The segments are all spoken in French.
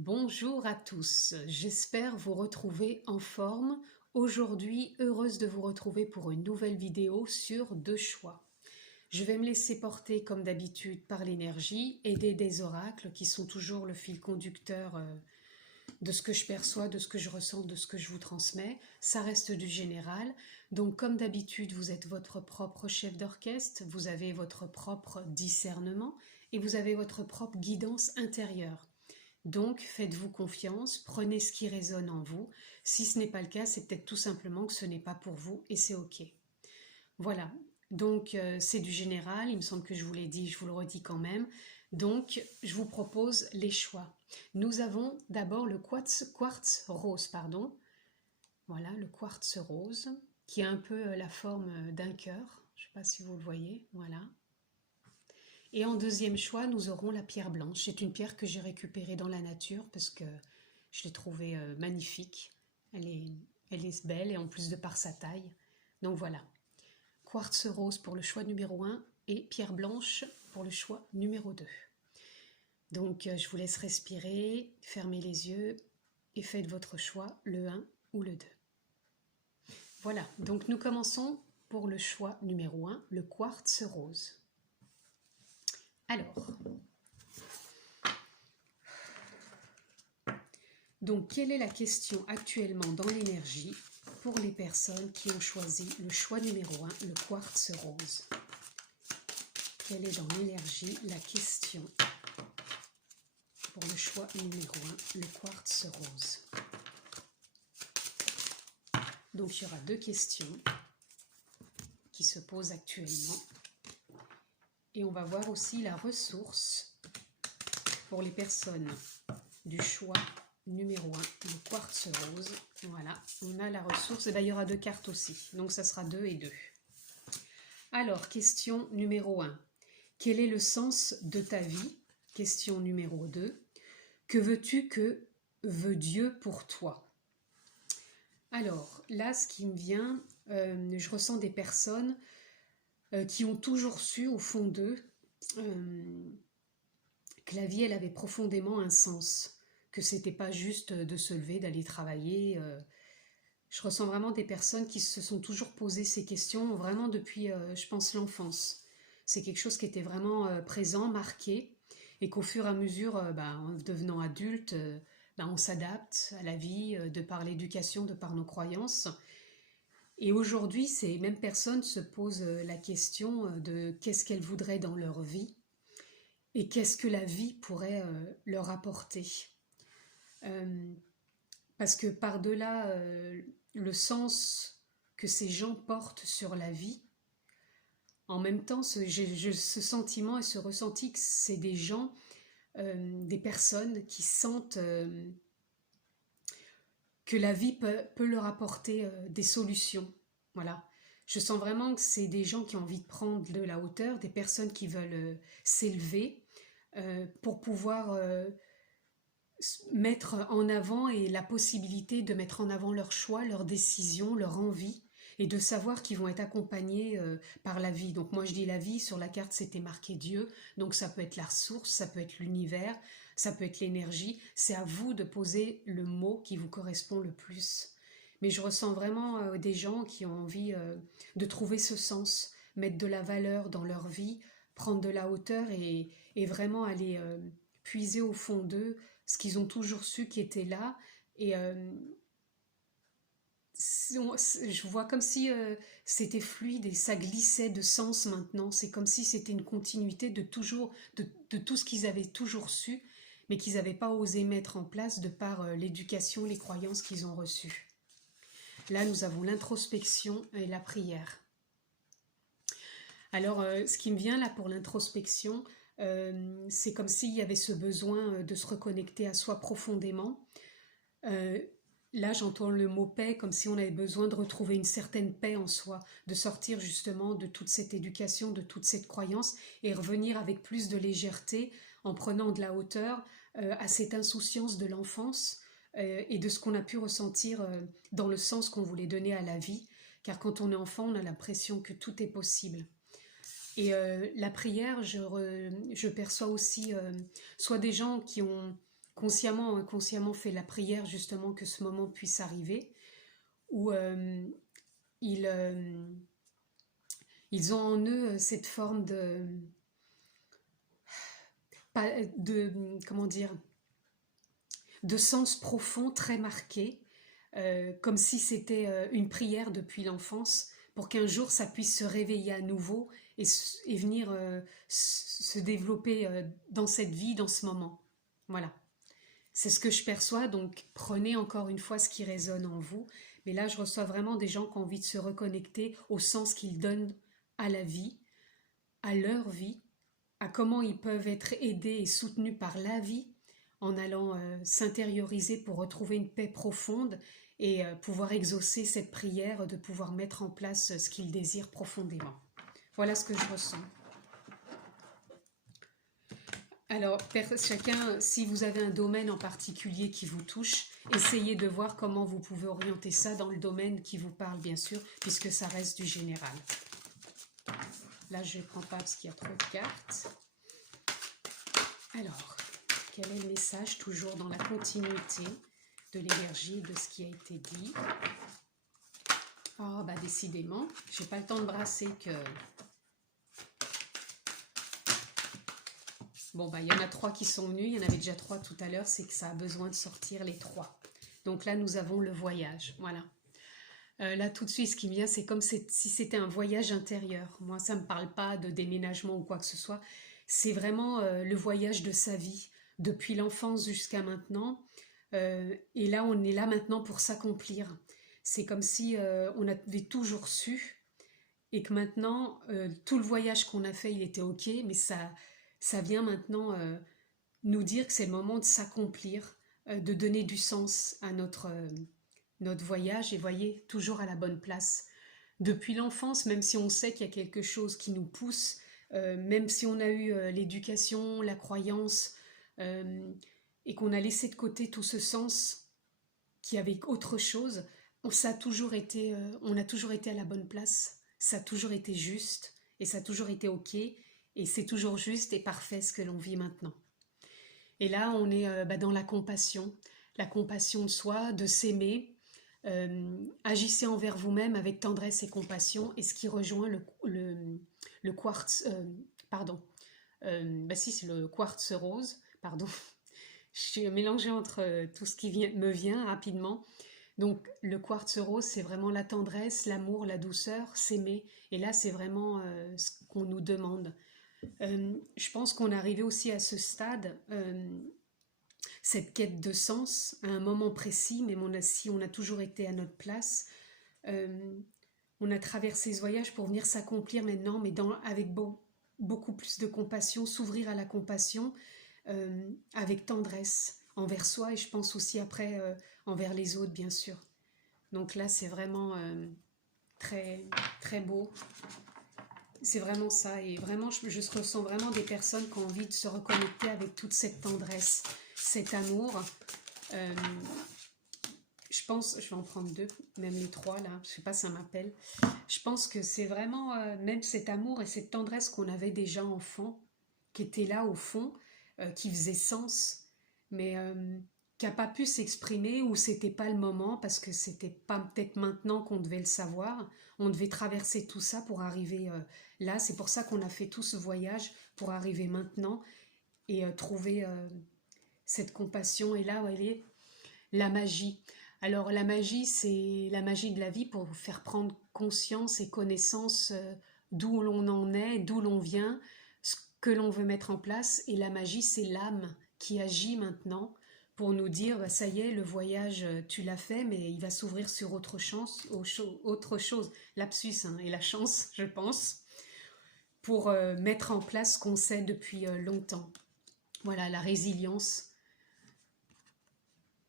Bonjour à tous, j'espère vous retrouver en forme. Aujourd'hui, heureuse de vous retrouver pour une nouvelle vidéo sur deux choix. Je vais me laisser porter comme d'habitude par l'énergie, aider des oracles qui sont toujours le fil conducteur de ce que je perçois, de ce que je ressens, de ce que je vous transmets. Ça reste du général. Donc comme d'habitude, vous êtes votre propre chef d'orchestre, vous avez votre propre discernement et vous avez votre propre guidance intérieure. Donc, faites-vous confiance, prenez ce qui résonne en vous. Si ce n'est pas le cas, c'est peut-être tout simplement que ce n'est pas pour vous et c'est OK. Voilà, donc c'est du général, il me semble que je vous l'ai dit, je vous le redis quand même. Donc, je vous propose les choix. Nous avons d'abord le quartz rose, pardon. Voilà, le quartz rose, qui a un peu la forme d'un cœur. Je ne sais pas si vous le voyez, voilà. Et en deuxième choix, nous aurons la pierre blanche. C'est une pierre que j'ai récupérée dans la nature parce que je l'ai trouvée magnifique. Elle est belle et en plus de par sa taille. Donc voilà, quartz rose pour le choix numéro 1 et pierre blanche pour le choix numéro 2. Donc je vous laisse respirer, fermez les yeux et faites votre choix, le 1 ou le 2. Voilà, donc nous commençons pour le choix numéro 1, le quartz rose. Alors, donc quelle est la question actuellement dans l'énergie pour les personnes qui ont choisi le choix numéro 1, le quartz rose? Quelle est dans l'énergie la question pour le choix numéro 1, le quartz rose? Donc il y aura deux questions qui se posent actuellement. Et on va voir aussi la ressource pour les personnes du choix numéro 1, le quartz rose. Voilà, on a la ressource. Et bien, il y aura deux cartes aussi. Donc ça sera 2 et 2. Alors, question numéro 1. Quel est le sens de ta vie? Question numéro 2. Que veux-tu, que veut Dieu pour toi? Alors, là, ce qui me vient, je ressens des personnes qui ont toujours su, au fond d'eux, que la vie, elle avait profondément un sens. Que c'était pas juste de se lever, d'aller travailler. Je ressens vraiment des personnes qui se sont toujours posé ces questions, vraiment depuis, je pense, l'enfance. C'est quelque chose qui était vraiment présent, marqué, et qu'au fur et à mesure, en devenant adulte, on s'adapte à la vie, de par l'éducation, de par nos croyances. Et aujourd'hui, ces mêmes personnes se posent la question de qu'est-ce qu'elles voudraient dans leur vie et qu'est-ce que la vie pourrait leur apporter. Parce que par-delà le sens que ces gens portent sur la vie, en même temps, ce sentiment et ce ressenti que c'est des gens, des personnes qui sentent que la vie peut leur apporter des solutions. Voilà. Je sens vraiment que c'est des gens qui ont envie de prendre de la hauteur, des personnes qui veulent s'élever pour pouvoir mettre en avant et la possibilité de mettre en avant leurs choix, leurs décisions, leur envie et de savoir qu'ils vont être accompagnés par la vie. Donc moi je dis la vie, sur la carte c'était marqué Dieu, donc ça peut être la ressource, ça peut être l'univers, ça peut être l'énergie, c'est à vous de poser le mot qui vous correspond le plus. Mais je ressens vraiment des gens qui ont envie de trouver ce sens, mettre de la valeur dans leur vie, prendre de la hauteur et vraiment aller puiser au fond d'eux ce qu'ils ont toujours su qui était là. Et je vois comme si c'était fluide et ça glissait de sens maintenant. C'est comme si c'était une continuité de toujours, de tout ce qu'ils avaient toujours su, mais qu'ils n'avaient pas osé mettre en place de par l'éducation, les croyances qu'ils ont reçues. Là, nous avons l'introspection et la prière. Alors, ce qui me vient là pour l'introspection, c'est comme s'il y avait ce besoin de se reconnecter à soi profondément. Là, j'entends le mot paix comme si on avait besoin de retrouver une certaine paix en soi, de sortir justement de toute cette éducation, de toute cette croyance et revenir avec plus de légèreté en prenant de la hauteur à cette insouciance de l'enfance et de ce qu'on a pu ressentir dans le sens qu'on voulait donner à la vie. Car quand on est enfant, on a l'impression que tout est possible. Et la prière, je perçois aussi soit des gens qui ont consciemment ou inconsciemment fait la prière justement que ce moment puisse arriver, où ils, ils ont en eux cette forme de comment dire, de sens profond très marqué, comme si c'était une prière depuis l'enfance, pour qu'un jour ça puisse se réveiller à nouveau et venir se développer dans cette vie, dans ce moment. Voilà. C'est ce que je perçois, donc prenez encore une fois ce qui résonne en vous. Mais là, je reçois vraiment des gens qui ont envie de se reconnecter au sens qu'ils donnent à la vie, à leur vie, à comment ils peuvent être aidés et soutenus par la vie en allant s'intérioriser pour retrouver une paix profonde et pouvoir exaucer cette prière, de pouvoir mettre en place ce qu'ils désirent profondément. Voilà ce que je ressens. Alors, chacun, si vous avez un domaine en particulier qui vous touche, essayez de voir comment vous pouvez orienter ça dans le domaine qui vous parle, bien sûr, puisque ça reste du général. Là, je ne prends pas parce qu'il y a trop de cartes. Alors, quel est le message, toujours dans la continuité de l'énergie de ce qui a été dit? Oh, bah décidément, j'ai pas le temps de brasser que... Bon, bah, il y en a 3 qui sont venus, il y en avait déjà 3 tout à l'heure, c'est que ça a besoin de sortir les 3. Donc là, nous avons le voyage, voilà. Là, tout de suite, ce qui me vient, c'est comme si c'était un voyage intérieur. Moi, ça ne me parle pas de déménagement ou quoi que ce soit. C'est vraiment le voyage de sa vie, depuis l'enfance jusqu'à maintenant. Et là, on est là maintenant pour s'accomplir. C'est comme si on avait toujours su et que maintenant, tout le voyage qu'on a fait, il était OK, mais ça vient maintenant nous dire que c'est le moment de s'accomplir, de donner du sens à notre voyage, et voyez, toujours à la bonne place. Depuis l'enfance, même si on sait qu'il y a quelque chose qui nous pousse, même si on a eu l'éducation, la croyance, et qu'on a laissé de côté tout ce sens qui avait autre chose, on a toujours été à la bonne place, ça a toujours été juste, et ça a toujours été OK, et c'est toujours juste et parfait ce que l'on vit maintenant. Et là, on est dans la compassion de soi, de s'aimer. Agissez envers vous-même avec tendresse et compassion, et ce qui rejoint le quartz, pardon, si c'est le quartz rose, pardon, je suis mélangée entre tout ce qui me vient rapidement. Donc le quartz rose, c'est vraiment la tendresse, l'amour, la douceur, s'aimer, et là c'est vraiment ce qu'on nous demande. Je pense qu'on est arrivé aussi à ce stade, cette quête de sens, à un moment précis, mais si on a toujours été à notre place, on a traversé ce voyage pour venir s'accomplir maintenant, mais avec beaucoup plus de compassion, s'ouvrir à la compassion, avec tendresse envers soi, et je pense aussi après envers les autres, bien sûr. Donc là, c'est vraiment très, très beau. C'est vraiment ça, et vraiment, je ressens vraiment des personnes qui ont envie de se reconnecter avec toute cette tendresse, cet amour. Je pense, je vais en prendre 2, même les 3 là, je sais pas, ça m'appelle. Je pense que c'est vraiment même cet amour et cette tendresse qu'on avait déjà enfant, qui était là au fond, qui faisait sens, mais qui n'a pas pu s'exprimer, ou c'était pas le moment, parce que c'était pas peut-être maintenant qu'on devait le savoir. On devait traverser tout ça pour arriver là. C'est pour ça qu'on a fait tout ce voyage, pour arriver maintenant et trouver cette compassion. Et là, où elle est la magie. Alors la magie, c'est la magie de la vie, pour vous faire prendre conscience et connaissance d'où l'on en est, d'où l'on vient, ce que l'on veut mettre en place. Et la magie, c'est l'âme qui agit maintenant pour nous dire, bah, ça y est, le voyage, tu l'as fait, mais il va s'ouvrir sur autre chose, lapsus, hein, et la chance, je pense, pour mettre en place ce qu'on sait depuis longtemps. Voilà, la résilience.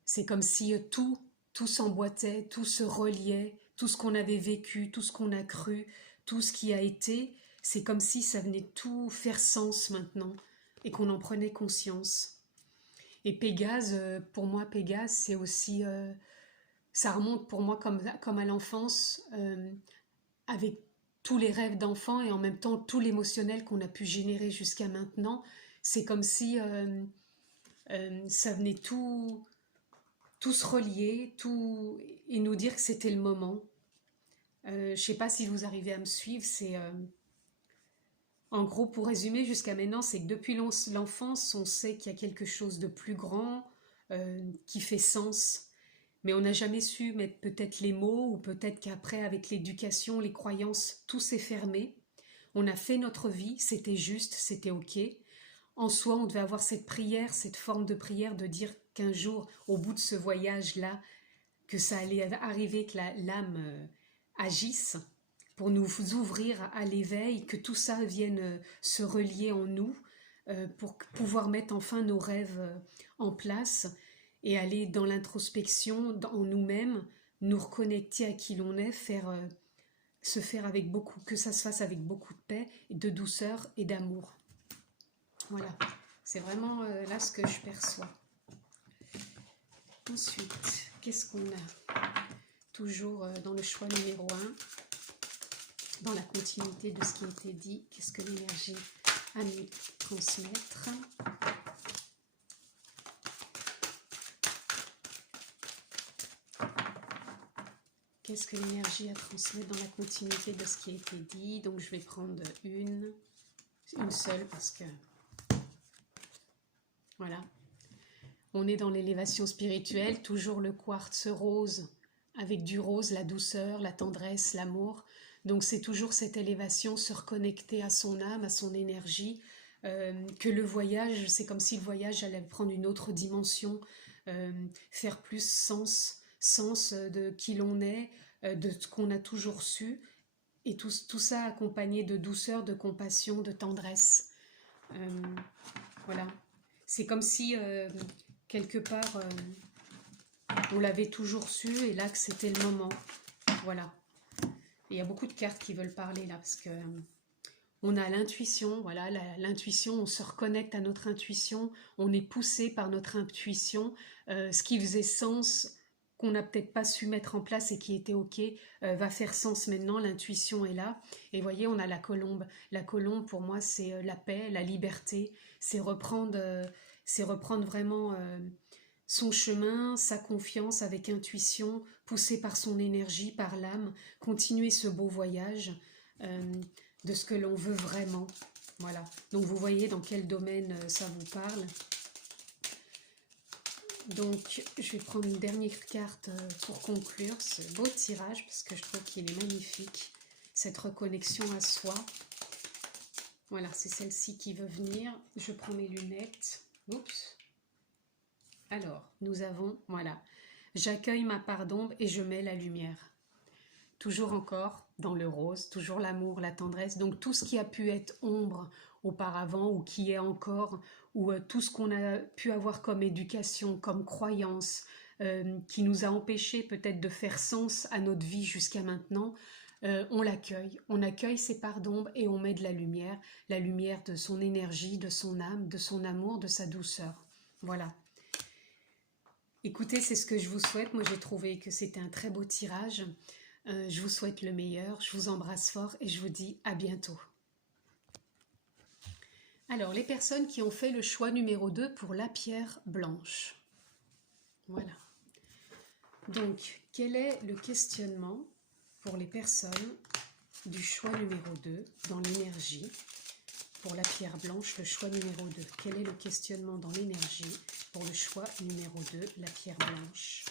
C'est comme si tout s'emboîtait, tout se reliait, tout ce qu'on avait vécu, tout ce qu'on a cru, tout ce qui a été, c'est comme si ça venait tout faire sens maintenant, et qu'on en prenait conscience. Et Pégase, pour moi, Pégase, c'est aussi, ça remonte pour moi comme à l'enfance, avec tous les rêves d'enfant, et en même temps tout l'émotionnel qu'on a pu générer jusqu'à maintenant. C'est comme si Ça venait tout se relier, tout, et nous dire que c'était le moment. Je ne sais pas si vous arrivez à me suivre, c'est... en gros, pour résumer, jusqu'à maintenant, c'est que depuis l'enfance, on sait qu'il y a quelque chose de plus grand, qui fait sens, mais on n'a jamais su mettre peut-être les mots, ou peut-être qu'après, avec l'éducation, les croyances, tout s'est fermé. On a fait notre vie, c'était juste, c'était ok. En soi, on devait avoir cette prière, cette forme de prière de dire qu'un jour, au bout de ce voyage-là, que ça allait arriver, que l'âme agisse pour nous ouvrir à l'éveil, que tout ça vienne se relier en nous, pour pouvoir mettre enfin nos rêves en place et aller dans l'introspection, en nous-mêmes, nous reconnecter à qui l'on est, se faire avec beaucoup, que ça se fasse avec beaucoup de paix, de douceur et d'amour. Voilà, c'est vraiment là ce que je perçois. Ensuite, qu'est-ce qu'on a? Toujours dans le choix numéro 1, dans la continuité de ce qui a été dit, qu'est-ce que l'énergie a à nous transmettre? Qu'est-ce que l'énergie a à transmettre dans la continuité de ce qui a été dit? Donc je vais prendre une seule parce que... Voilà. On est dans l'élévation spirituelle, toujours le quartz rose, avec du rose, la douceur, la tendresse, l'amour. Donc c'est toujours cette élévation, se reconnecter à son âme, à son énergie, que le voyage, c'est comme si le voyage allait prendre une autre dimension, faire plus sens de qui l'on est, de ce qu'on a toujours su, et tout ça accompagné de douceur, de compassion, de tendresse. Voilà. C'est comme si, quelque part, on l'avait toujours su, et là que c'était le moment. Voilà. Et il y a beaucoup de cartes qui veulent parler là, parce que on a l'intuition, voilà, l'intuition, on se reconnecte à notre intuition, on est poussé par notre intuition, ce qui faisait sens, qu'on n'a peut-être pas su mettre en place et qui était ok, va faire sens maintenant, l'intuition est là. Et voyez, on a la colombe. La colombe, pour moi, c'est la paix, la liberté, c'est reprendre vraiment son chemin, sa confiance avec intuition, poussé par son énergie, par l'âme, continuer ce beau voyage de ce que l'on veut vraiment. Voilà. Donc vous voyez dans quel domaine ça vous parle. Donc je vais prendre une dernière carte pour conclure ce beau tirage parce que je trouve qu'il est magnifique. Cette reconnexion à soi. Voilà, c'est celle-ci qui veut venir. Je prends mes lunettes. Oups. Alors, nous avons, voilà, j'accueille ma part d'ombre et je mets la lumière. Toujours encore dans le rose, toujours l'amour, la tendresse. Donc tout ce qui a pu être ombre auparavant ou qui est encore, ou tout ce qu'on a pu avoir comme éducation, comme croyance, qui nous a empêché peut-être de faire sens à notre vie jusqu'à maintenant, on l'accueille. On accueille ces parts d'ombre et on met de la lumière de son énergie, de son âme, de son amour, de sa douceur. Voilà. Écoutez, c'est ce que je vous souhaite. Moi, j'ai trouvé que c'était un très beau tirage. Je vous souhaite le meilleur, je vous embrasse fort et je vous dis à bientôt. Alors, les personnes qui ont fait le choix numéro 2 pour la pierre blanche. Voilà. Donc, quel est le questionnement pour les personnes du choix numéro 2 dans l'énergie pour la pierre blanche, le choix numéro 2? Quel est le questionnement dans l'énergie pour le choix numéro 2, la pierre blanche?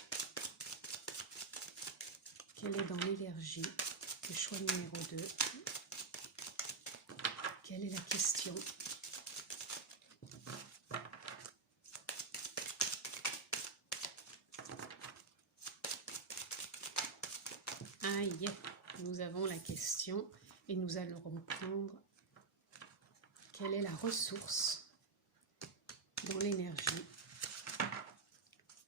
Quelle est dans l'énergie le choix numéro 2? Quelle est la question? Aïe, nous avons la question et nous allons reprendre. Quelle est la ressource dans l'énergie?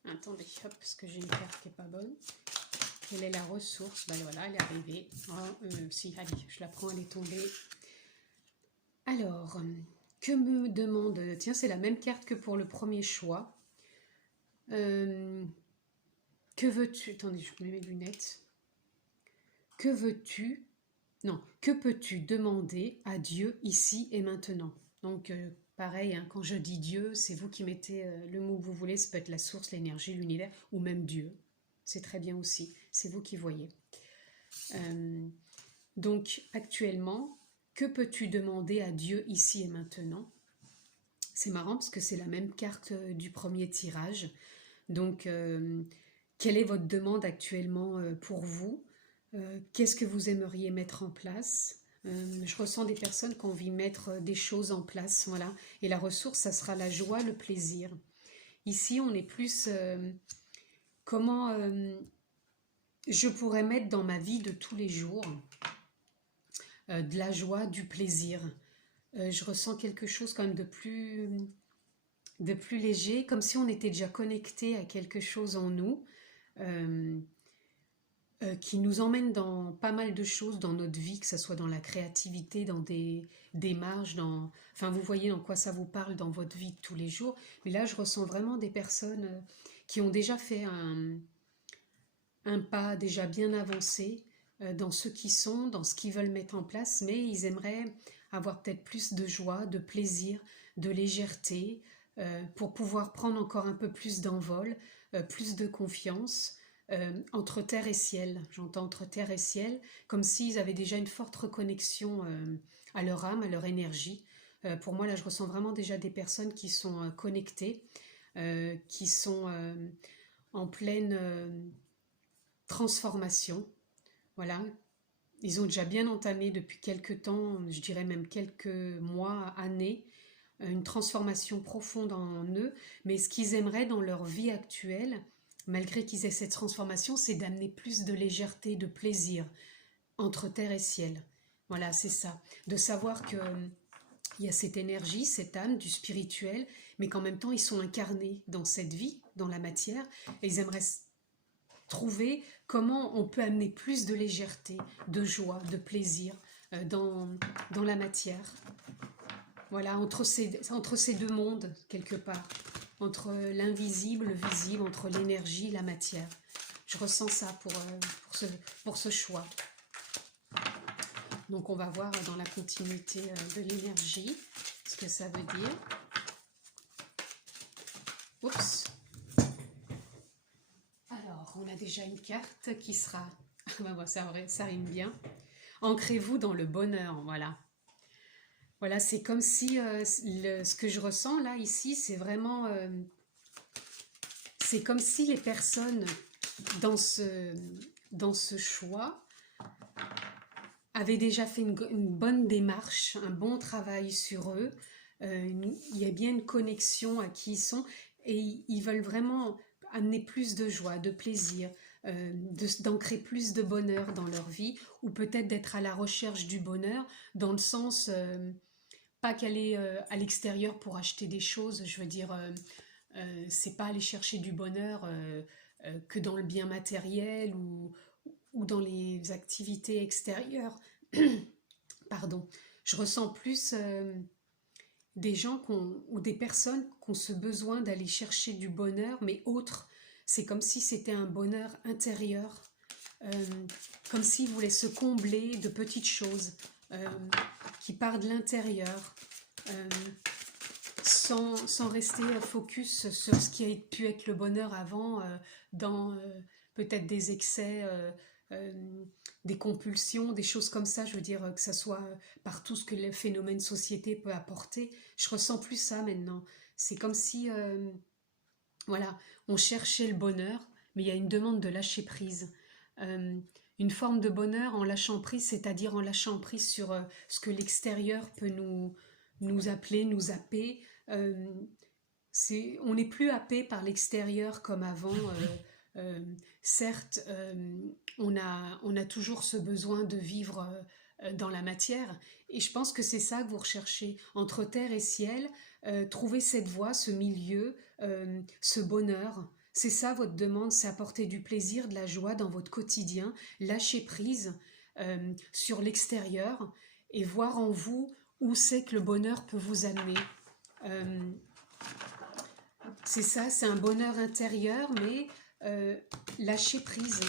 Attendez, hop, parce que j'ai une carte qui n'est pas bonne. Quelle est la ressource? Ben voilà, elle est arrivée. Oh, si, allez, je la prends, elle est tombée. Alors, que me demande... Tiens, c'est la même carte que pour le premier choix. Que veux-tu... Attendez, je mets mes lunettes. Que veux-tu... Non, que peux-tu demander à Dieu ici et maintenant? Donc, pareil, hein, quand je dis Dieu, c'est vous qui mettez le mot que vous voulez, ça peut être la source, l'énergie, l'univers, ou même Dieu. C'est très bien aussi, c'est vous qui voyez. Donc actuellement, que peux-tu demander à Dieu ici et maintenant? C'est marrant parce que c'est la même carte du premier tirage. Donc, quelle est votre demande actuellement pour vous? Qu'est-ce que vous aimeriez mettre en place? Je ressens des personnes qui ont envie de mettre des choses en place, voilà. Et la ressource, ça sera la joie, le plaisir. Ici, on est plus comment je pourrais mettre dans ma vie de tous les jours de la joie, du plaisir. Je ressens quelque chose quand même de plus léger, comme si on était déjà connecté à quelque chose en nous. Qui nous emmène dans pas mal de choses dans notre vie, que ce soit dans la créativité, dans des démarches, enfin vous voyez dans quoi ça vous parle dans votre vie de tous les jours. Mais là, je ressens vraiment des personnes qui ont déjà fait un pas déjà bien avancé dans ce qu'ils sont, dans ce qu'ils veulent mettre en place, mais ils aimeraient avoir peut-être plus de joie, de plaisir, de légèreté, pour pouvoir prendre encore un peu plus d'envol, plus de confiance. Entre terre et ciel, j'entends entre terre et ciel, comme s'ils avaient déjà une forte reconnexion à leur âme, à leur énergie. Pour moi, là, je ressens vraiment déjà des personnes qui sont connectées, qui sont en pleine transformation. Voilà, ils ont déjà bien entamé depuis quelques temps, je dirais même quelques mois, années, une transformation profonde en eux, mais ce qu'ils aimeraient dans leur vie actuelle, malgré qu'ils aient cette transformation, c'est d'amener plus de légèreté, de plaisir entre terre et ciel. Voilà, c'est ça. De savoir que il y a cette énergie, cette âme du spirituel, mais qu'en même temps, ils sont incarnés dans cette vie, dans la matière, et ils aimeraient trouver comment on peut amener plus de légèreté, de joie, de plaisir dans la matière. Voilà, entre ces deux mondes, quelque part. Entre l'invisible, le visible, entre l'énergie et la matière. Je ressens ça pour ce choix. Donc on va voir dans la continuité de l'énergie ce que ça veut dire. Oups. Alors, on a déjà une carte qui sera... ça rime bien. Ancrez-vous dans le bonheur, voilà. Voilà, c'est comme si ce que je ressens là, ici, c'est vraiment... c'est comme si les personnes dans ce choix avaient déjà fait une bonne démarche, un bon travail sur eux. Il y a bien une connexion à qui ils sont et ils veulent vraiment amener plus de joie, de plaisir, d'ancrer plus de bonheur dans leur vie ou peut-être d'être à la recherche du bonheur dans le sens... pas qu'aller à l'extérieur pour acheter des choses, je veux dire, c'est pas aller chercher du bonheur que dans le bien matériel ou dans les activités extérieures. Pardon. Je ressens plus des gens ou des personnes qui ont ce besoin d'aller chercher du bonheur, mais autre. C'est comme si c'était un bonheur intérieur, comme s'ils voulaient se combler de petites choses. Qui part de l'intérieur, sans rester focus sur ce qui a pu être le bonheur avant, dans peut-être des excès, des compulsions, des choses comme ça, je veux dire, que ça soit par tout ce que le phénomène société peut apporter. Je ressens plus ça maintenant. C'est comme si, voilà, on cherchait le bonheur, mais il y a une demande de lâcher prise. Une forme de bonheur en lâchant prise, c'est-à-dire en lâchant prise sur ce que l'extérieur peut nous appeler, nous happer. On n'est plus happé par l'extérieur comme avant. Certes, on a toujours ce besoin de vivre dans la matière, et je pense que c'est ça que vous recherchez, entre terre et ciel, trouver cette voie, ce milieu, ce bonheur. C'est ça votre demande, c'est apporter du plaisir, de la joie dans votre quotidien, lâcher prise sur l'extérieur et voir en vous où c'est que le bonheur peut vous amener. C'est ça, c'est un bonheur intérieur, mais lâcher prise.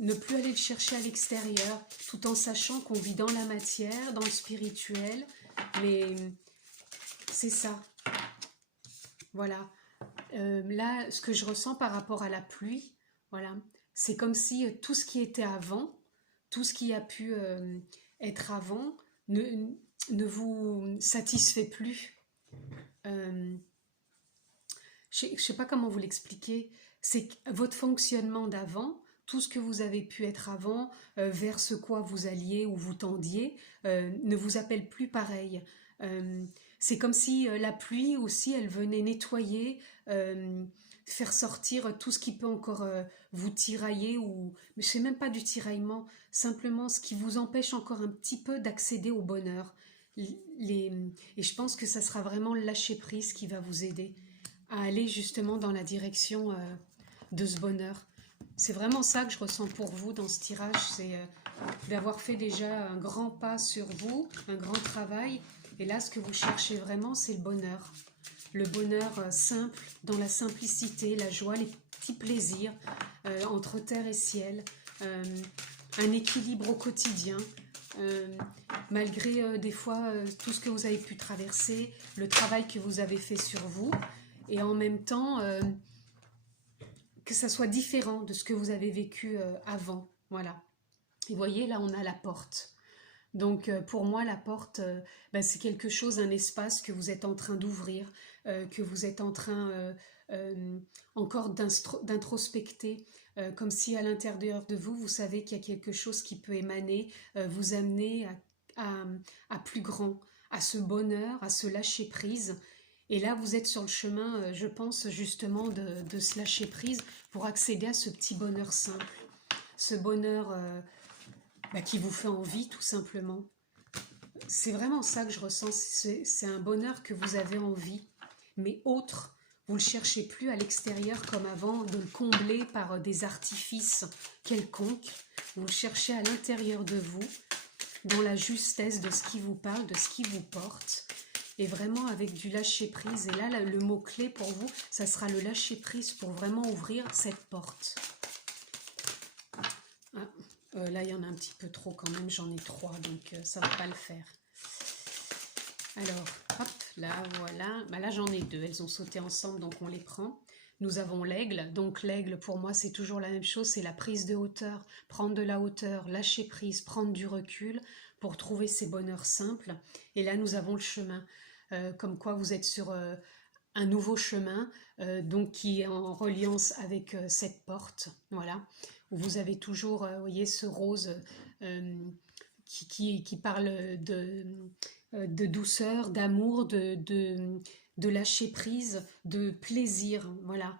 Ne plus aller le chercher à l'extérieur, tout en sachant qu'on vit dans la matière, dans le spirituel, Mais c'est ça. Voilà. Là, ce que je ressens par rapport à la pluie, voilà, c'est comme si tout ce qui était avant, tout ce qui a pu être avant, ne, ne vous satisfait plus. Euh, je ne sais pas comment vous l'expliquer. C'est que votre fonctionnement d'avant, tout ce que vous avez pu être avant, vers ce quoi vous alliez ou vous tendiez, ne vous appelle plus pareil. Euh, c'est comme si la pluie aussi, elle venait nettoyer, faire sortir tout ce qui peut encore vous tirailler, ou mais c'est même pas du tiraillement, simplement ce qui vous empêche encore un petit peu d'accéder au bonheur. Les, et je pense que ça sera vraiment le lâcher prise qui va vous aider à aller justement dans la direction de ce bonheur. C'est vraiment ça que je ressens pour vous dans ce tirage, c'est d'avoir fait déjà un grand pas sur vous, un grand travail. Et là, ce que vous cherchez vraiment, c'est le bonheur. Le bonheur simple, dans la simplicité, la joie, les petits plaisirs entre terre et ciel, un équilibre au quotidien, malgré des fois tout ce que vous avez pu traverser, le travail que vous avez fait sur vous, et en même temps que ça soit différent de ce que vous avez vécu avant. Voilà. Et vous voyez, là, on a la porte. Donc pour moi, la porte, c'est quelque chose, un espace que vous êtes en train d'ouvrir, que vous êtes en train encore d'introspecter, comme si à l'intérieur de vous, vous savez qu'il y a quelque chose qui peut émaner, vous amener à plus grand, à ce bonheur, à ce lâcher prise. Et là, vous êtes sur le chemin, je pense, justement, de se lâcher prise pour accéder à ce petit bonheur simple, ce bonheur qui vous fait envie, tout simplement. C'est vraiment ça que je ressens, c'est un bonheur que vous avez envie, mais autre. Vous ne le cherchez plus à l'extérieur comme avant, de le combler par des artifices quelconques. Vous le cherchez à l'intérieur de vous, dans la justesse de ce qui vous parle, de ce qui vous porte, et vraiment avec du lâcher-prise. Et là, le mot-clé pour vous, ça sera le lâcher-prise pour vraiment ouvrir cette porte. Ah, là, il y en a un petit peu trop quand même, j'en ai 3, donc ça ne va pas le faire. Alors, hop, là, voilà. Là, j'en ai 2, elles ont sauté ensemble, donc on les prend. Nous avons l'aigle. Donc l'aigle, pour moi, c'est toujours la même chose, c'est la prise de hauteur, prendre de la hauteur, lâcher prise, prendre du recul pour trouver ces bonheurs simples. Et là, nous avons le chemin. Comme quoi, vous êtes sur un nouveau chemin, donc qui est en reliance avec cette porte, voilà, où vous avez toujours, vous voyez, ce rose qui parle de douceur, d'amour, de lâcher prise, de plaisir, voilà.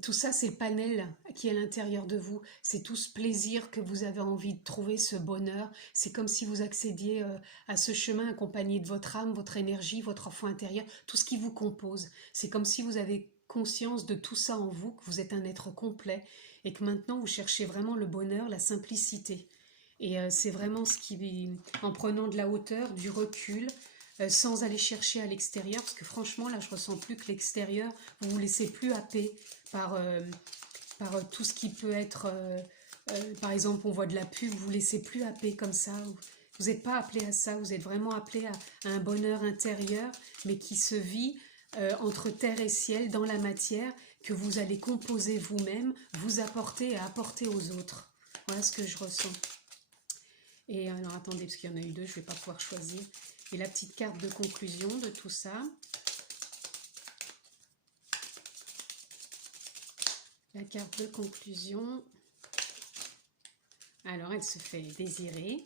Tout ça, c'est le panel qui est à l'intérieur de vous. C'est tout ce plaisir que vous avez envie de trouver, ce bonheur. C'est comme si vous accédiez à ce chemin accompagné de votre âme, votre énergie, votre enfant intérieur, tout ce qui vous compose. C'est comme si vous avez conscience de tout ça en vous, que vous êtes un être complet et que maintenant vous cherchez vraiment le bonheur, la simplicité. Et c'est vraiment ce qui, en prenant de la hauteur, du recul, sans aller chercher à l'extérieur, parce que franchement, là, je ressens plus que l'extérieur, vous vous laissez plus happer par tout ce qui peut être, par exemple, on voit de la pub, vous vous laissez plus happer comme ça, vous n'êtes pas appelé à ça, vous êtes vraiment appelé à un bonheur intérieur, mais qui se vit entre terre et ciel, dans la matière, que vous allez composer vous-même, vous apporter et apporter aux autres. Voilà ce que je ressens. Et alors attendez, parce qu'il y en a eu 2, je ne vais pas pouvoir choisir. Et la petite carte de conclusion de tout ça. La carte de conclusion. Alors, elle se fait désirer.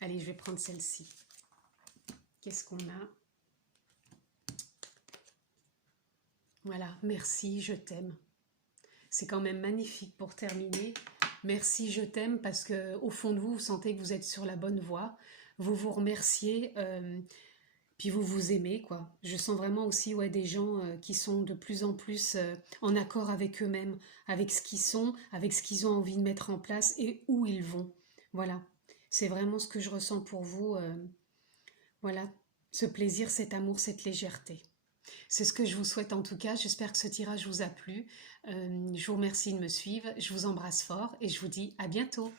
Allez, je vais prendre celle-ci. Qu'est-ce qu'on a? Voilà, merci, je t'aime. C'est quand même magnifique pour terminer. Merci, je t'aime, parce que au fond de vous, vous sentez que vous êtes sur la bonne voie. Vous vous remerciez, puis vous vous aimez, quoi. Je sens vraiment aussi des gens qui sont de plus en plus en accord avec eux-mêmes, avec ce qu'ils sont, avec ce qu'ils ont envie de mettre en place et où ils vont. Voilà, c'est vraiment ce que je ressens pour vous. Voilà, ce plaisir, cet amour, cette légèreté. C'est ce que je vous souhaite en tout cas. J'espère que ce tirage vous a plu. Je vous remercie de me suivre. Je vous embrasse fort et je vous dis à bientôt.